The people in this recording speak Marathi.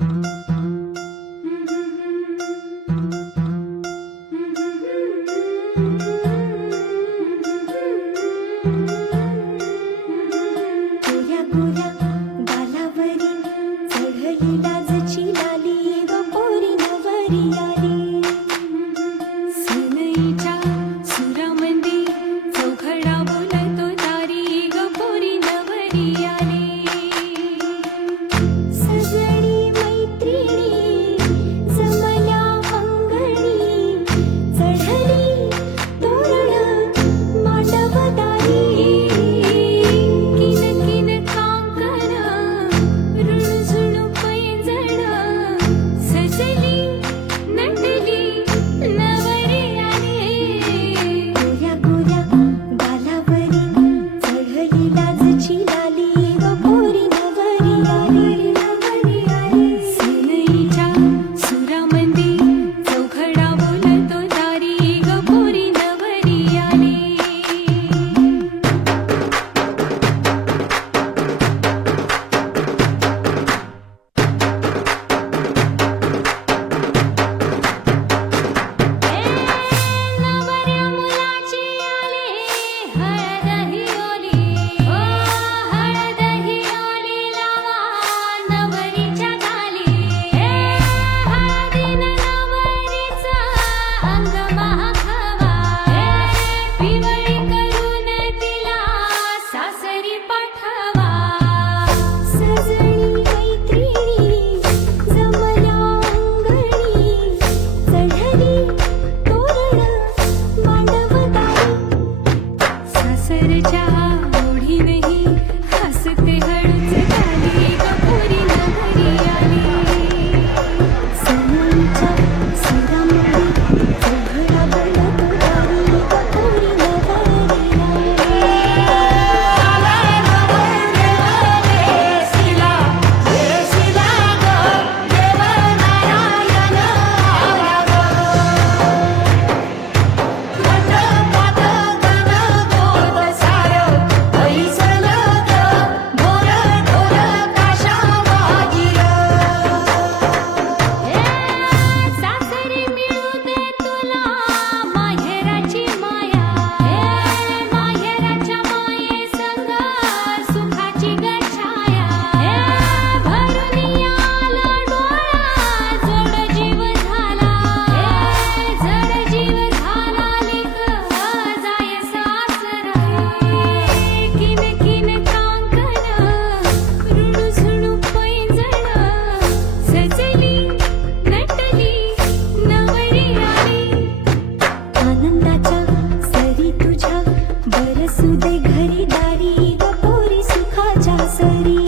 गोऱ्या गोऱ्या गालावरी चढली लाजची लाली ग पोरी नवरी आली. सनईच्या सुरामंदी चौघडा बोलतो दारी ग पोरी नवरी आली. सजणी मैत्रिणी जमल्या अंगणी चढली तोरण मांडवदारी. किन किन कांकण रुणझुण पैंजण सजली नटली नवरी आली. गोऱ्या गोऱ्या गालावरी चढली लाजची लाली ग पोरी नवरी आली. सनईच्या सुरामंदी चौघडा बोलतो दारी ग पोरी नवरी आली. नवऱ्या मुलाची आली हळद ही ओली. हो हळद ही ओली लावा नवरीच्या गाली. हळदीनं नवरीचा अंग महाखावा. पिवळी करून तिला सासरी पाठवा. सजणी मैत्रिणी जमल्या अंगणी चढली तोरण मांडवदारी. सासरच्या ओढीनही हसते हळूच गाली ग पोरी नवरी आली. सनईच्या सुरामंदी चौघडा बोलतो दारी ग पोरी नवरी सासरी मिळू दे तुला माहेराची माया. माहेराच्या माये संग सुखाची ग छाया. भरून आला डोळा जड जीव झाला. जड जीव झाला लेक जाय सासरा. किन किन कांकण रुणझुण पैंजण सजली नटली नवरी आली. आनंदाच्या सरी तुझ्या बरसू दे घरी दारी ग पोरी सुखाच्या सरी.